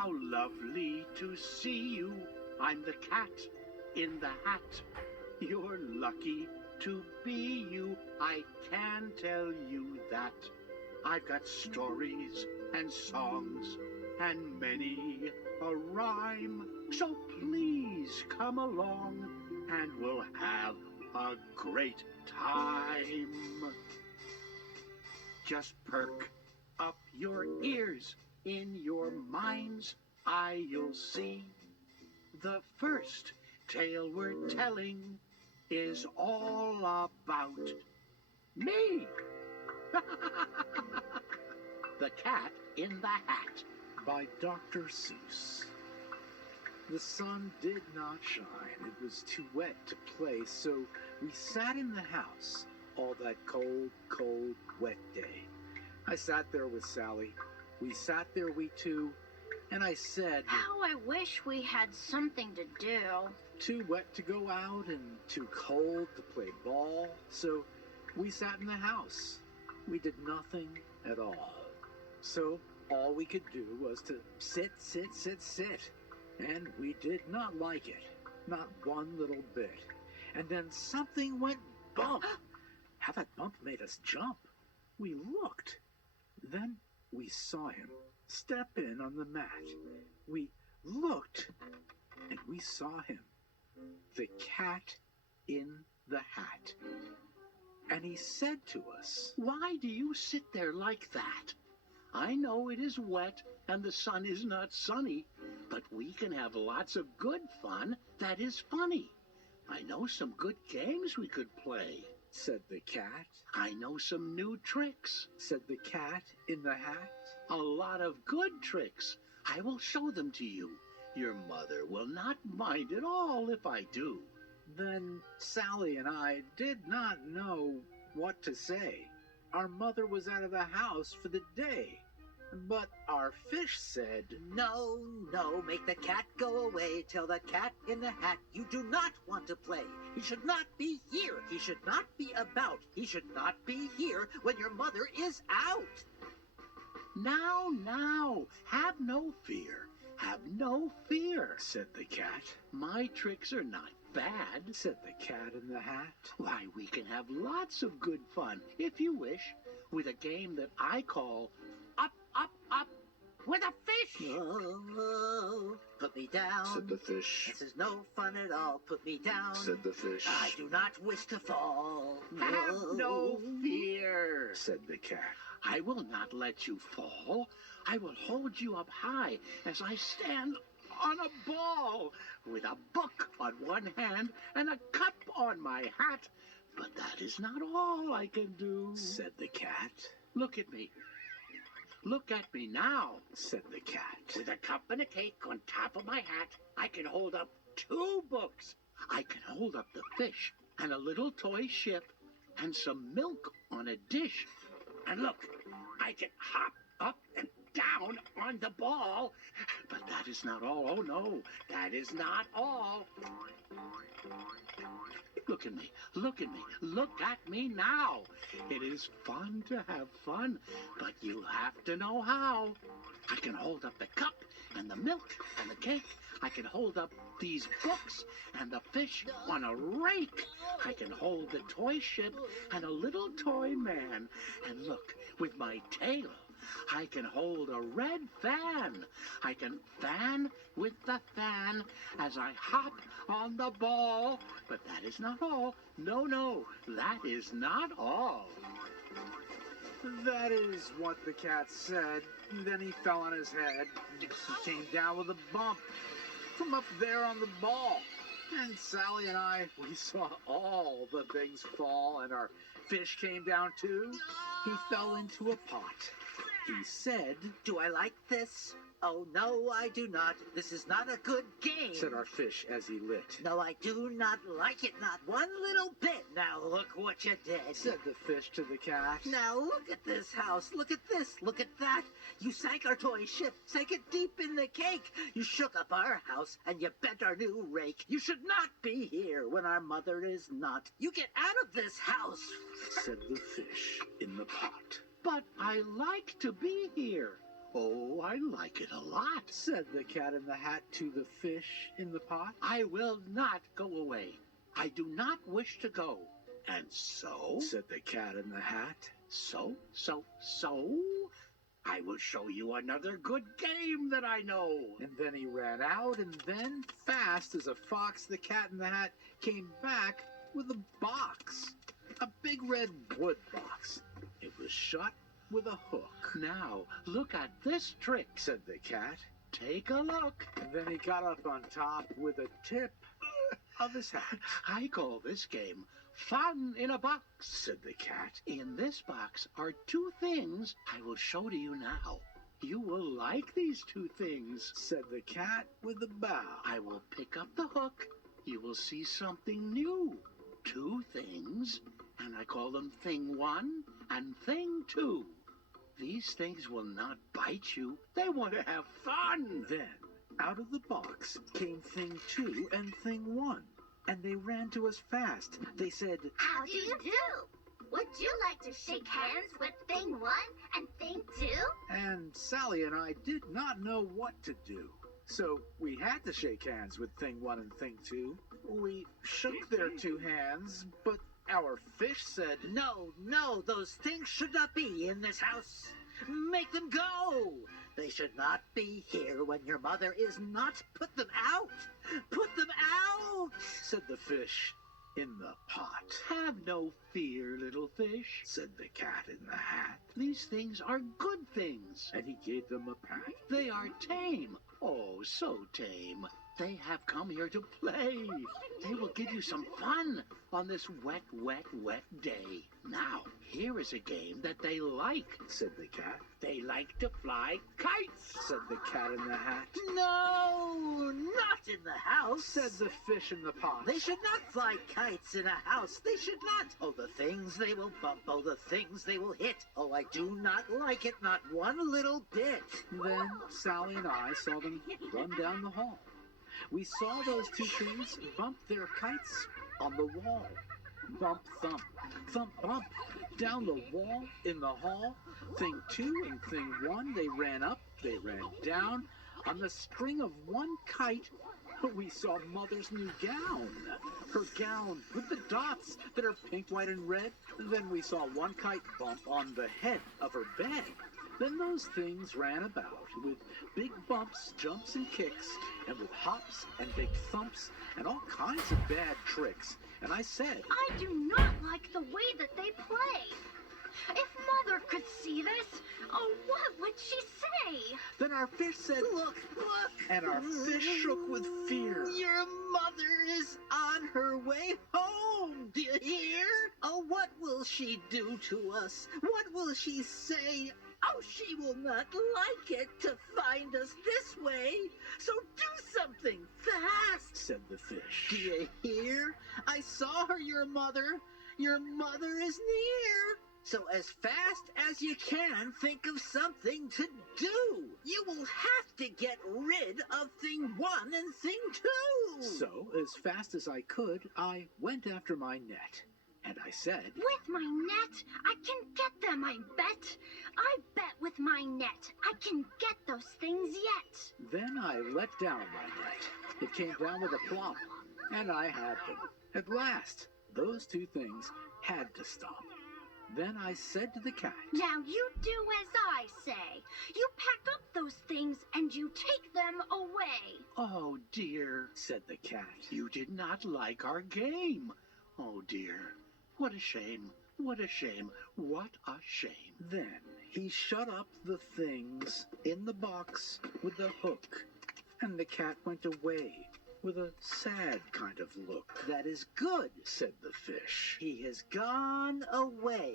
How lovely to see you. I'm the cat in the hat. You're lucky to be you. I can tell you that. I've got stories and songs and many a rhyme. So please come along and we'll have a great time. Just perk up your ears. In your mind's eye you'll see the first tale we're telling is all about me. The Cat in the Hat by Dr. Seuss. The sun did not shine. It was too wet to play, so we sat in the house all that cold, cold, wet day. I sat there with Sally. We sat there, we two, and I said, "How I wish we had something to do." Too wet to go out and too cold to play ball, so we sat in the house. We did nothing at all. So all we could do was to sit, and we did not like it, not one little bit. And then something went bump. How that bump made us jump. We looked. Then we saw him step in on the mat. We looked, and we saw him, the cat in the hat. And he said to us, "Why do you sit there like that? I know it is wet and the sun is not sunny, but we can have lots of good fun that is funny. I know some good games we could play," said the cat. "I know some new tricks," said the cat in the hat. "A lot of good tricks. I will show them to you. Your mother will not mind at all if I do." Then Sally and I did not know what to say. Our mother was out of the house for the day. But our fish said, "No, no, make the cat go away. Tell the cat in the hat you do not want to play. He should not be here. He should not be about. He should not be here when your mother is out." Now, have no fear. Have no fear, said the cat. "My tricks are not bad," said the cat in the hat. "Why, we can have lots of good fun, if you wish, with a game that I call Up, Up, Up with a Fish." "Oh, put me down," said the fish. "This is no fun at all. Put me down," said the fish. "I do not wish to fall." "Have no fear," said the cat. "I will not let you fall. I will hold you up high as I stand on a ball, with a book on one hand and a cup on my hat. But that is not all I can do," said the cat. "Look at me. Look at me now," said the cat. "With a cup and a cake on top of my hat, I can hold up 2 books. I can hold up the fish and a little toy ship and some milk on a dish. And look, I can hop up and down on the ball. But that is not all. Oh, no, that is not all. Look at me, look at me, look at me now. It is fun to have fun, but you have to know how. I can hold up the cup and the milk and the cake. I can hold up these books and the fish on a rake. I can hold the toy ship and a little toy man. And look, with my tail, I can hold a red fan. I can fan with the fan as I hop on the ball. But that is not all. No, no, that is not all." That is what the cat said. Then he fell on his head. He came down with a bump from up there on the ball. And Sally and I, we saw all the things fall, and our fish came down too. He fell into a pot. He said, "Do I like this? Oh, no, I do not. This is not a good game," said our fish as he lit. "No, I do not like it, not one little bit. Now look what you did," said the fish to the cat. "Now look at this house. Look at this. Look at that. You sank our toy ship, sank it deep in the cake. You shook up our house, and you bent our new rake. You should not be here when our mother is not. You get out of this house," said the fish in the pot. "But I like to be here. Oh, I like it a lot, said the Cat in the Hat to the fish in the pot. I will not go away. I do not wish to go. And so, said the Cat in the Hat. So, I will show you another good game that I know. And then he ran out, and then, fast as a fox, the Cat in the Hat came back with a box. A big red wood box. It was shut with a hook. Now, look at this trick, said the Cat. Take a look. And then he got up on top with a tip of his hat. I call this game Fun in a Box, said the Cat. In this box are two things I will show to you now. You will like these two things, said the Cat with a bow. I will pick up the hook. You will see something new. Two things, and I call them Thing 1 and Thing 2. These things will not bite you. They want to have fun. Then, out of the box came Thing 2 and Thing 1, and they ran to us fast. They said, How do you do? Would you like to shake hands with Thing 1 and Thing 2? And Sally and I did not know what to do. So we had to shake hands with Thing 1 and Thing 2. We shook their two hands, but our fish said, No, those things should not be in this house. Make them go. They should not be here when your mother is not. Put them out. Put them out, said the fish in the pot. Have no fear, little fish, said the Cat in the Hat. These things are good things. And he gave them a pat. They are tame. Oh, so tame. They have come here to play. They will give you some fun on this wet day. Now, here is a game that they like, said the Cat. They like to fly kites, said the Cat in the Hat. No, not in the house, said the fish in the pot. They should not fly kites in a house. They should not. Oh, the things they will bump. Oh, the things they will hit. Oh, I do not like it, not one little bit. Then Sally and I saw them run down the hall. We saw those two things bump their kites on the wall. Bump, thump, thump, bump. Down the wall, in the hall, Thing 2 and Thing 1, they ran up, they ran down. On the string of one kite, we saw Mother's new gown. Her gown with the dots that are pink, white, and red. Then we saw one kite bump on the head of her bed. Then those things ran about with big bumps, jumps, and kicks, and with hops and big thumps and all kinds of bad tricks. And I said, I do not like the way that they play. If Mother could see this, oh, what would she say? Then our fish said, Look. And our fish shook with fear. Your mother is on her way home. Do you hear? Oh, what will she do to us? What will she say? Oh, she will not like it to find us this way. So do something fast, said the fish. Do you hear? I saw her, your mother. Your mother is near. So as fast as you can, think of something to do. You will have to get rid of Thing 1 and Thing 2. So, as fast as I could, I went after my net. And I said, With my net, I can get them, I bet. I bet with my net, I can get those things yet. Then I let down my net. It came down with a plop, and I had them. At last, those two things had to stop. Then I said to the cat, Now you do as I say. You pack up those things and you take them away. Oh, dear, said the cat. You did not like our game. Oh, dear. What a shame. What a shame. What a shame. Then he shut up the things in the box with the hook, and the cat went away with a sad kind of look. That is good, said the fish. He has gone away.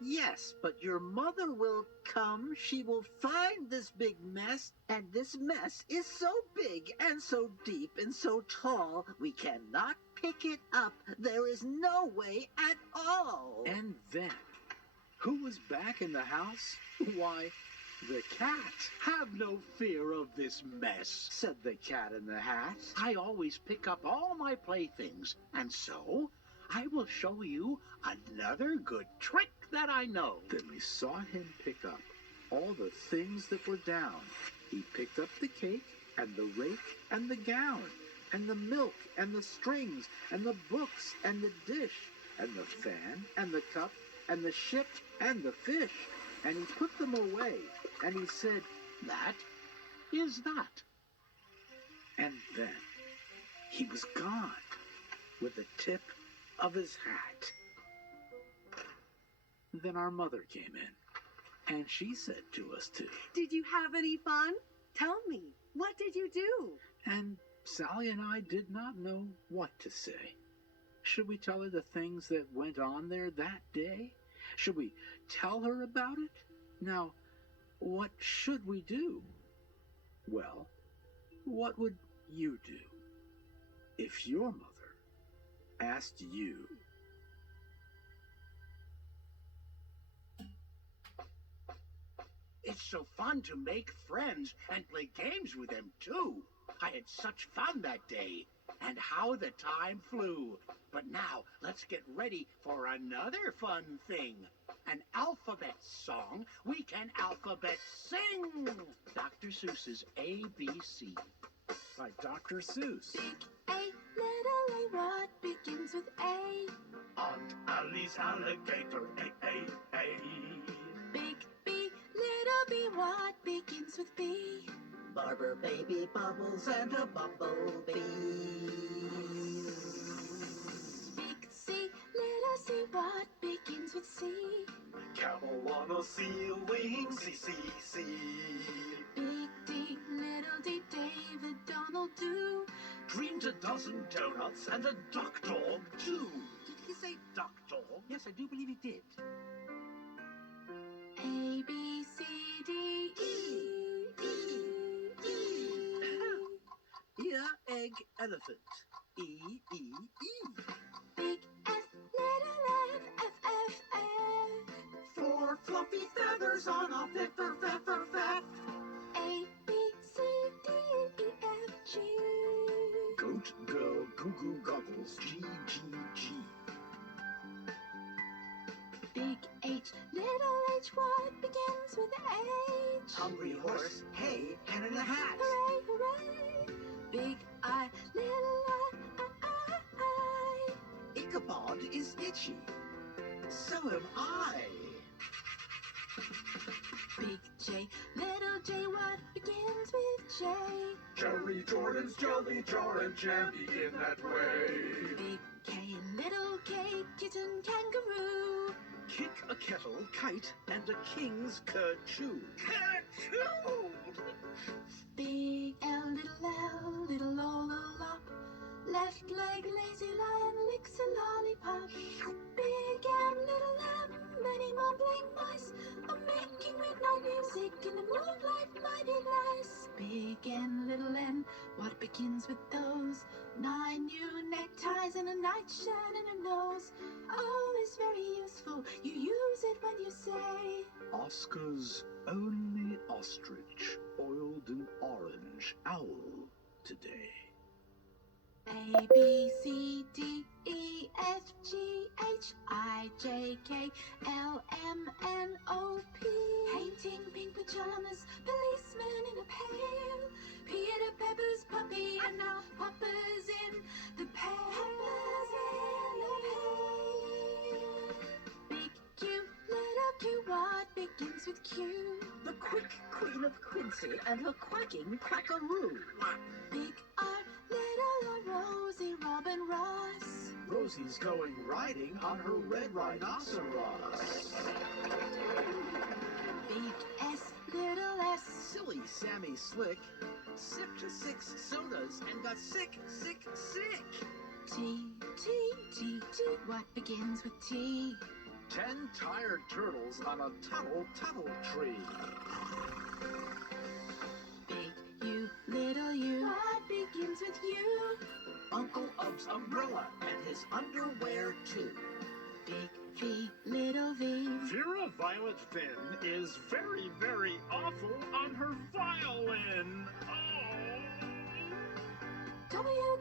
Yes, but your mother will come. She will find this big mess, and this mess is so big and so deep and so tall, we cannot pick it up. There is no way at all. And then, who was back in the house? Why, the cat. Have no fear of this mess, said the Cat in the Hat. I always pick up all my playthings, and so I will show you another good trick that I know. Then we saw him pick up all the things that were down. He picked up the cake and the rake and the gown and the milk and the strings and the books and the dish and the fan and the cup and the ship and the fish. And he put them away, and he said, That is that. and then he was gone with the tip of his hat. Then our mother came in, and she said to us too. Did you have any fun? Tell me, what did you do? And Sally and I did not know what to say. Should we tell her the things that went on there that day? Should we tell her about it? Now, what should we do? Well, what would you do if your mother asked you? It's so fun to make friends and play games with them, too. I had such fun that day, and how the time flew. But now, let's get ready for another fun thing. An alphabet song we can alphabet sing. Dr. Seuss's ABC. By Dr. Seuss. Big A, little A, what begins with A? Aunt Allie's alligator, A. Big B, little B, what begins with B? Barber baby bubbles and a bumblebee. Big C, little C, what begins with C? Camel on a seal wing, C. Big D, little D, David, Donald, do. Dreamed a dozen donuts and a duck dog, too. Did he say duck dog? Yes, I do believe he did. A, B, C, D, E. Ear, egg, elephant. E. Big F, little F, F. Four fluffy feathers on a feather. A, B, C, D, E, F, G. Goat, girl, goo goggles, G. Big H, little H, what begins with H? Hungry horse, hay, hen in a hat. Hooray, hooray! Big I, little I. Ichabod is itchy. So am I. Big J, little J, what begins with J? Jerry Jordan's Jolly Jar and jam begin that way. Big K, little K, kitten, kangaroo. Kick a kettle, kite, and a king's kerchoo. Kerchoo! Big L, little lollipop. Left leg, lazy lion, licks a lollipop. Big M, little lamb, many mumbling mice are making midnight music in the moonlight, mighty nice. Big N, little N, what begins with those? 9 new neckties and a nightshirt and a nose. Oh, is very useful, you use it when you say Oscar's only ostrich oiled in orange owl today. A, B, C, D, E, F, G, H, I, J, K, L, M, N, O, P. Painting pink pajamas, policeman in a pail. Peter Pepper's puppy, and now Papa's in the pail. Big Q, little Q, what begins with Q? The quick queen of Quincy and her quacking quackaroo. Big R, little R, Rosie, Robin, Ross. Rosie's going riding on her red rhinoceros. Big S, little S. Silly Sammy Slick sipped 6 sodas and got sick. T, what begins with T? 10 tired turtles on a tuttle tree. Big U, little U, what begins with U? Uncle Ub's umbrella and his underwear too. Big V, little V. Vera Violet Finn is very, very awful on her violin. Oh. W,